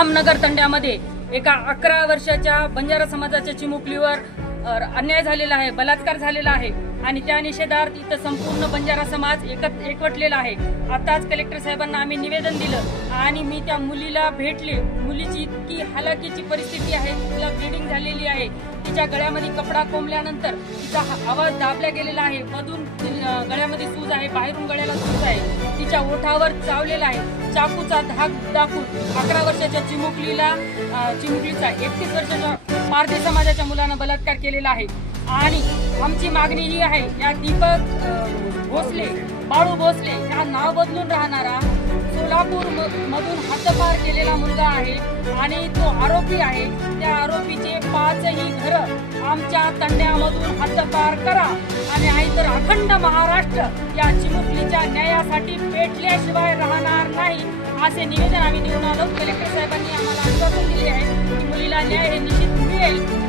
रामनगर तंड्यामध्ये एका अकरा वर्षाच्या बंजारा समाजाच्या चिमुकलीवर अन्याय झालेला आहे बलात्कार झालेला आहे आणि त्या निषेधार्थ इथं संपूर्ण बंजारा समाज एकत एकवटलेला आहे. आताच कलेक्टर साहेबांना आम्ही निवेदन दिलं आणि मी त्या मुलीला भेटले. मुलीची इतकी हालाकीची परिस्थिती आहे तिला ब्लिडिंग झालेली आहे. तिच्या गळ्यामध्ये कपडा कोंबल्यानंतर तिचा आवाज दाबला गेलेला आहे. मधून गळ्यामध्ये सूज आहे बाहेरून गळ्याला सूज आहे. तिच्या ओठावर चावलेला आहे. चाकूचा धाक दाखवून अकरा वर्षाच्या चिमुकलीला चिमुकलीचा एकतीस वर्षाच्या पारधी समाजाच्या मुलानं बलात्कार केलेला आहे. आणि आमची मागणी ही आहे या दीपक भोसले बाळू भोसले या नाव बदलून राहणारा सोलापूर मधून हद्दपार केलेला मुलगा आहे आणि तो आरोपी आहे. त्या आरोपीचे पाचही घर आमच्या तंड्यामधून हद्दपार करा आणि आहे तर अखंड महाराष्ट्र या चिमुकलीच्या न्यायासाठी पेटल्याशिवाय राहणार नाही असे निवेदन आम्ही देऊन आलो. कलेक्टर साहेबांनी आम्हाला आश्वासन दिले आहे की मुलीला न्याय हे निश्चित मिळेल.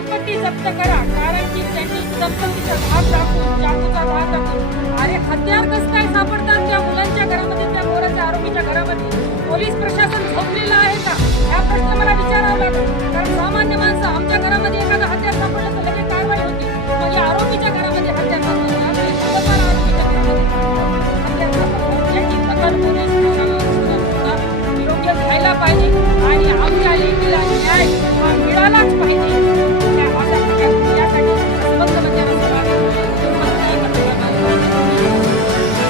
संपत्ती जप्त करा. कारण की त्यांनी संपत्तीचा भाग दाखवून चाकूचा भाग दाखवून अरे हत्यार कसं काय सापडतात त्या मुलांच्या घरामध्ये त्या मोराच्या आरोपीच्या घरामध्ये? पोलीस प्रशासन झोपलेलं आहे का? हा प्रश्न मला विचारावा लागेल. कारण सामान्य माणसं आमच्या घरामध्ये एखादा हत्यार